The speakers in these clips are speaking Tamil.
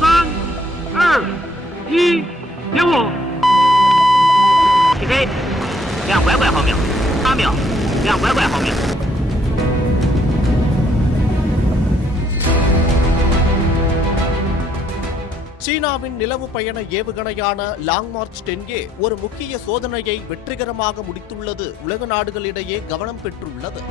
三、二、一，点火！起飞，两拐拐毫秒，八秒，两拐拐毫秒。 சீனாவின் நிலவு பயண ஏவுகணையான லாங் மார்ச் டென்கே ஒரு முக்கிய சோதனையை வெற்றிகரமாக முடித்துள்ளது உலக நாடுகளிடையே கவனம் பெற்றுள்ளது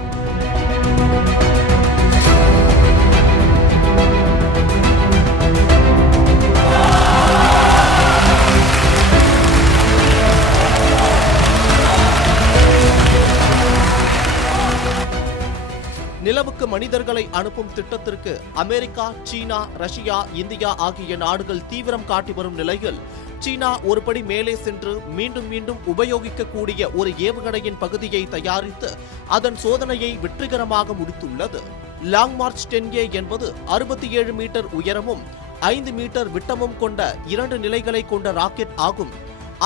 நிலவுக்கு மனிதர்களை அனுப்பும் திட்டத்திற்கு அமெரிக்கா சீனா ரஷ்யா இந்தியா ஆகிய நாடுகள் தீவிரம் காட்டி வரும் நிலையில் சீனா ஒருபடி மேலே சென்று மீண்டும் மீண்டும் உபயோகிக்கக்கூடிய ஒரு ஏவுகணையின் பகுதியை தயாரித்து அதன் சோதனையை வெற்றிகரமாக முடித்துள்ளது. லாங் மார்ச் டென் ஏ என்பது அறுபத்தி ஏழு மீட்டர் உயரமும் ஐந்து மீட்டர் விட்டமும் கொண்ட இரண்டு நிலைகளை கொண்ட ராக்கெட் ஆகும்.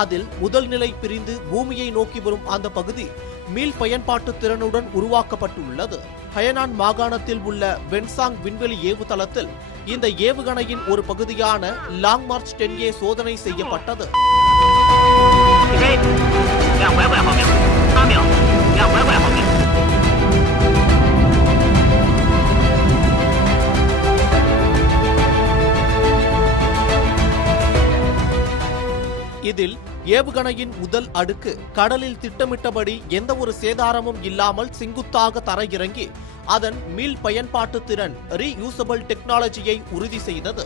அதில் முதல் நிலை பிரிந்து பூமியை நோக்கி வரும் அந்த பகுதி மீள் பயன்பாட்டு திறனுடன் உருவாக்கப்பட்டுள்ளது. ஹயனான் மாகாணத்தில் உள்ள வென்சாங் விண்வெளி ஏவுதளத்தில் இந்த ஏவுகணையின் ஒரு பகுதியான லாங் மார்ச் டென் சோதனை செய்யப்பட்டது. இதில் ஏவுகணையின் முதல் அடுக்கு கடலில் திட்டமிட்டபடி எந்த ஒரு சேதாரமும் இல்லாமல் செங்குத்தாக தரையிறங்கி அதன் மீள் பயன்பாட்டு திறன் ரீயூசபிள் டெக்னாலஜியை உறுதி செய்தது.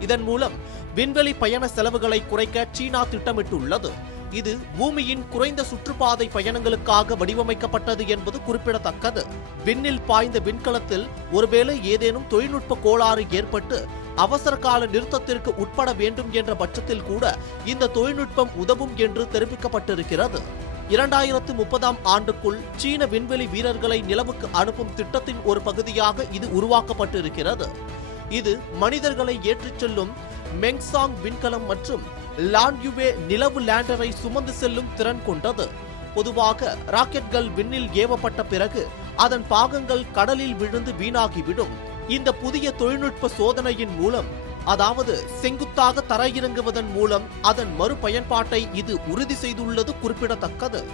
இதன் மூலம் விண்வெளி பயண செலவுகளை குறைக்க சீனா திட்டமிட்டுள்ளது. இது பூமியின் குறைந்த சுற்றுப்பாதை பயணங்களுக்காக வடிவமைக்கப்பட்டது என்பது குறிப்பிடத்தக்கது. விண்ணில் பாய்ந்த விண்கலத்தில் ஒருவேளை ஏதேனும் தொழில்நுட்ப கோளாறு ஏற்பட்டு அவசர கால நிறுத்தத்திற்கு உட்பட வேண்டும் என்ற பட்சத்தில் கூட இந்த தொழில்நுட்பம் உதவும் என்று தெரிவிக்கப்பட்டிருக்கிறது. இரண்டாயிரத்து முப்பதாம் ஆண்டுக்குள் சீன விண்வெளி வீரர்களை நிலவுக்கு அனுப்பும் திட்டத்தின் ஒரு பகுதியாக இது உருவாக்கப்பட்டிருக்கிறது. இது மனிதர்களை ஏற்றிச் செல்லும் மெங்சாங் விண்கலம் மற்றும் லான்யுவே நிலவு லேண்டரை சுமந்து செல்லும் திறன் கொண்டது. பொதுவாக ராக்கெட்கள் விண்ணில் ஏவப்பட்ட பிறகு அதன் பாகங்கள் கடலில் விழுந்து வீணாகிவிடும். இந்த புதிய தொழில்நுட்ப சோதனையின் மூலம் அதாவது செங்குத்தாக தரையிறங்குவதன் மூலம் அதன் மறுபயன்பாட்டை இது உறுதி செய்துள்ளது குறிப்பிடத்தக்கது.